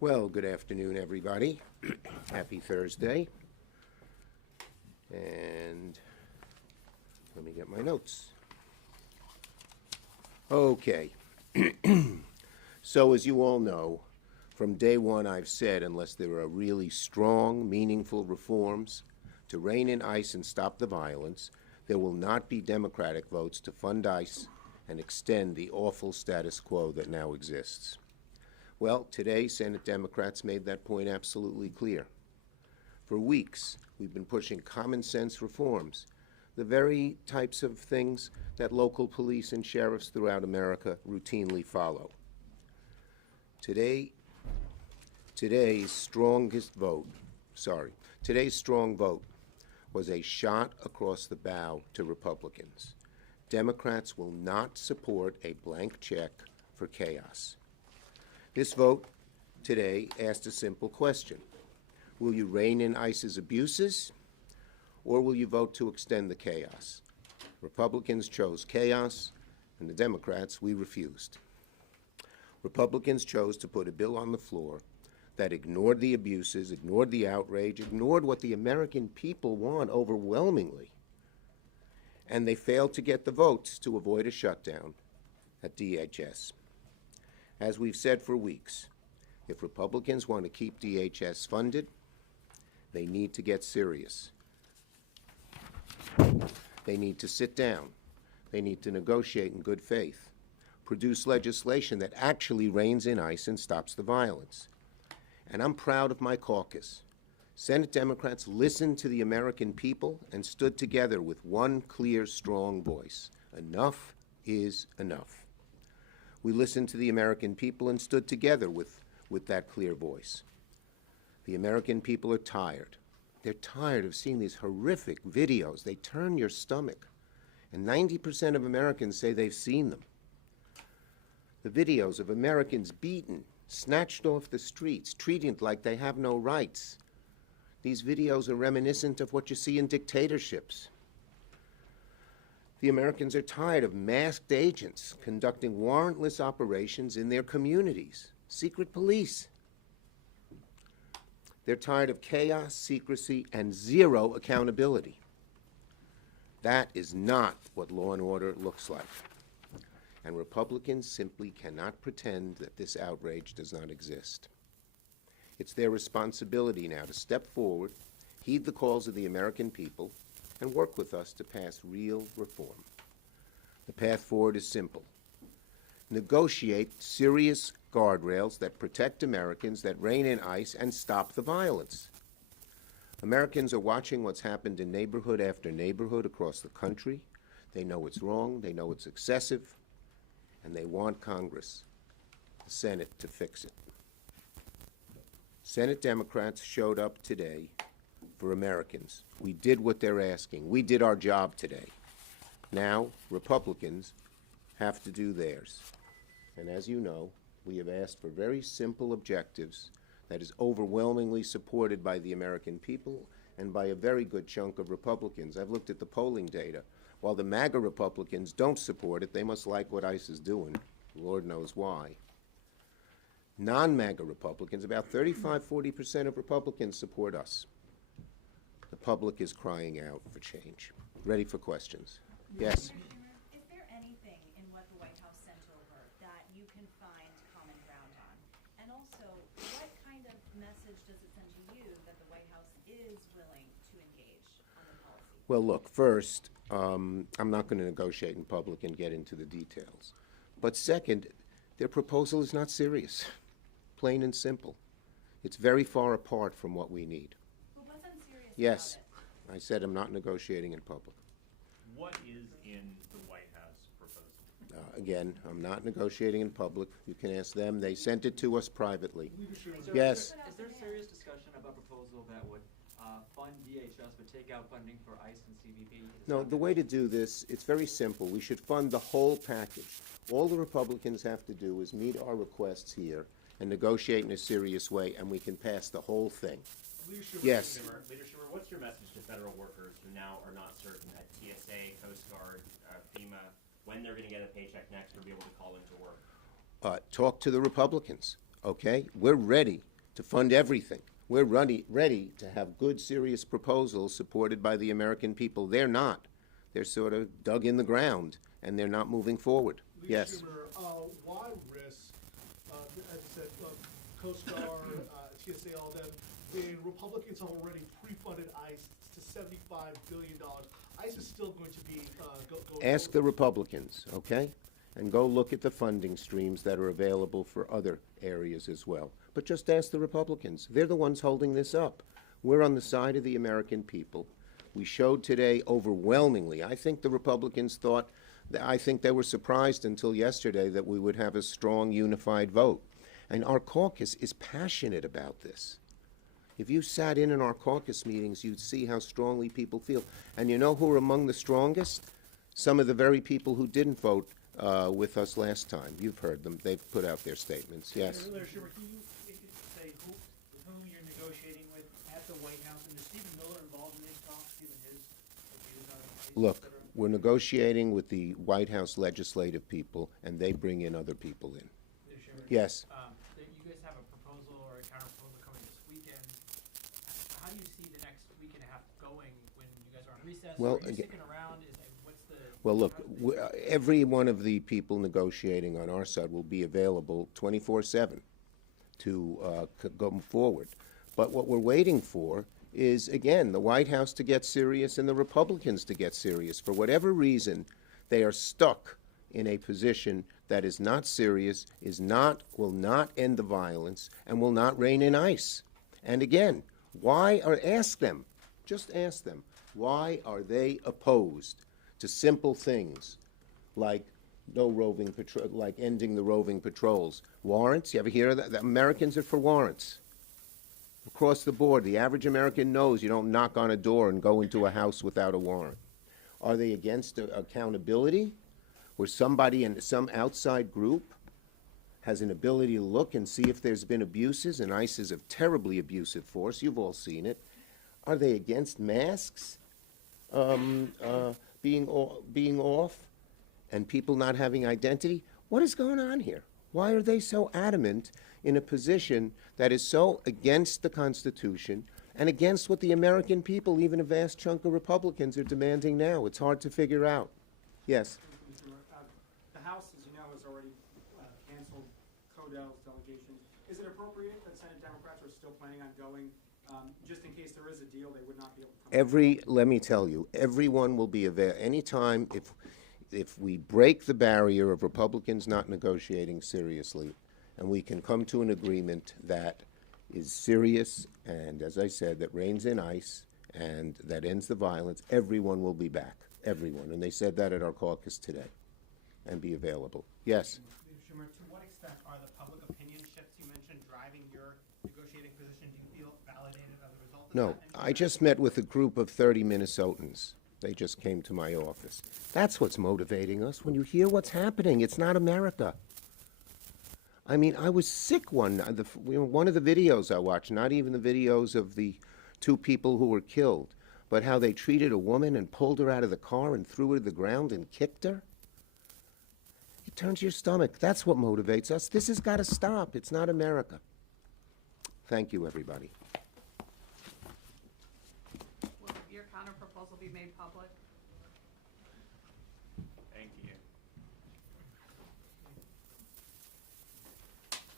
Well, good afternoon, everybody. Happy Thursday. And let me get my notes. Okay. So as you all know, from day one I've said unless there are really strong, meaningful reforms to rein in ICE and stop the violence, there will not be Democratic votes to fund ICE and extend the awful status quo that now exists. Well, today Senate Democrats made that point absolutely clear. For weeks, we've been pushing common sense reforms, the very types of things that local police and sheriffs throughout America routinely follow. Today's strong vote was a shot across the bow to Republicans. Democrats will not support a blank check for chaos. This vote today asked a simple question. Will you rein in ICE's abuses, or will you vote to extend the chaos? Republicans chose chaos, and the Democrats, we refused. Republicans chose to put a bill on the floor that ignored the abuses, ignored the outrage, ignored what the American people want overwhelmingly, and they failed to get the votes to avoid a shutdown at DHS. As we've said for weeks, if Republicans want to keep DHS funded, they need to get serious. They need to sit down. They need to negotiate in good faith, produce legislation that actually reins in ICE and stops the violence. And I'm proud of my caucus. Senate Democrats listened to the American people and stood together with one clear, strong voice. Enough is enough. We listened to the American people and stood together with that clear voice. The American people are tired. They're tired of seeing these horrific videos. They turn your stomach. And 90% of Americans say they've seen them. The videos of Americans beaten, snatched off the streets, treated like they have no rights. These videos are reminiscent of what you see in dictatorships. The Americans are tired of masked agents conducting warrantless operations in their communities, secret police. They're tired of chaos, secrecy, and zero accountability. That is not what law and order looks like. And Republicans simply cannot pretend that this outrage does not exist. It's their responsibility now to step forward, heed the calls of the American people, and work with us to pass real reform. The path forward is simple. Negotiate serious guardrails that protect Americans, that rein in ICE, and stop the violence. Americans are watching what's happened in neighborhood after neighborhood across the country. They know it's wrong, they know it's excessive, and they want Congress, the Senate, to fix it. Senate Democrats showed up today for Americans. We did what they're asking. We did our job today. Now, Republicans have to do theirs. And as you know, we have asked for very simple objectives that is overwhelmingly supported by the American people and by a very good chunk of Republicans. I've looked at the polling data. While the MAGA Republicans don't support it, they must like what ICE is doing. Lord knows why. Non-MAGA Republicans, about 35–40% of Republicans support us. The public is crying out for change. Ready for questions? Yes? Is there anything in what the White House sent over that you can find common ground on? And also, what kind of message does it send to you that the White House is willing to engage on the policy? Well, look, first, I'm not going to negotiate in public and get into the details. But second, their proposal is not serious, plain and simple. It's very far apart from what we need. Well, what's unserious Yes, about it? I said I'm not negotiating in public. What is in the White House proposal? Again, I'm not negotiating in public. You can ask them. They sent it to us privately. So Yes. Is there serious discussion about a proposal that would fund DHS but take out funding for ICE and CBP? No, the way to do this, it's very simple. We should fund the whole package. All the Republicans have to do is meet our requests here and negotiate in a serious way, and we can pass the whole thing. Leader Schumer, Yes. Leader Schumer, what's your message to federal workers who now are not certain at TSA, Coast Guard, FEMA, when they're gonna get a paycheck next or be able to call into work? Talk to the Republicans, okay? We're ready to fund everything. We're ready to have good, serious proposals supported by the American people. They're not. They're sort of dug in the ground, and they're not moving forward. Leader Yes. Schumer, why risk, as I said, Coast Guard, TSA, all them, when Republicans have already pre-funded ICE to $75 billion? ICE is still going to be, Ask the Republicans, okay? And go look at the funding streams that are available for other areas as well. But just ask the Republicans. They're the ones holding this up. We're on the side of the American people. We showed today overwhelmingly. I think the Republicans thought, I think they were surprised until yesterday that we would have a strong, unified vote. And our caucus is passionate about this. If you sat in our caucus meetings, you'd see how strongly people feel. And you know who are among the strongest? Some of the very people who didn't vote with us last time. You've heard them. They've put out their statements. Yes. Leader Schumer, can you say whom you're negotiating with at the White House? And is Stephen Miller involved in these talks, given his views on ICE, Look, et cetera? we're negotiating with the White House legislative people, and they bring in other people in. Leader Schumer, Yes. that you guys have a proposal or a counter proposal coming this weekend. How do you see the next week and a half going when you guys are on recess? Well, Are you again- sticking around? What's the? Well, look, how's the- every one of the people negotiating on our side will be available 24/7 to go forward. But what we're waiting for is, again, the White House to get serious and the Republicans to get serious. For whatever reason, they are stuck in a position that is not serious, will not end the violence, and will not rein in ICE. And again, ask them, just ask them, why are they opposed to simple things like no roving patrol, like ending the roving patrols? Warrants, you ever hear of that? The Americans are for warrants. Across the board, the average American knows you don't knock on a door and go into a house without a warrant. Are they against accountability, where somebody in some outside group has an ability to look and see if there's been abuses, and ICE is a terribly abusive force, you've all seen it? Are they against masks being off and people not having identity? What is going on here? Why are they so adamant in a position that is so against the Constitution and against what the American people, even a vast chunk of Republicans, are demanding now? It's hard to figure out. Yes. The House, as you know, has already canceled Codel's delegation. Is it appropriate that Senate Democrats are still planning on going, just in case there is a deal, they would not be able to come? Let me tell you, everyone will be available. Anytime, if we break the barrier of Republicans not negotiating seriously, and we can come to an agreement that is serious and, as I said, that reins in ICE and that ends the violence, everyone will be back. Everyone. And they said that at our caucus today, and be available. Yes. Leader Schumer, to what extent are the public opinion shifts you mentioned driving your negotiating position? Do you feel validated as a result of No, that? I just met with a group of 30 Minnesotans. They just came to my office. That's what's motivating us. When you hear what's happening, it's not America. I mean, I was sick one of the videos I watched, not even the videos of the two people who were killed, but how they treated a woman and pulled her out of the car and threw her to the ground and kicked her. It turns your stomach. That's what motivates us. This has got to stop. It's not America. Thank you, everybody. Will your counter proposal be made public?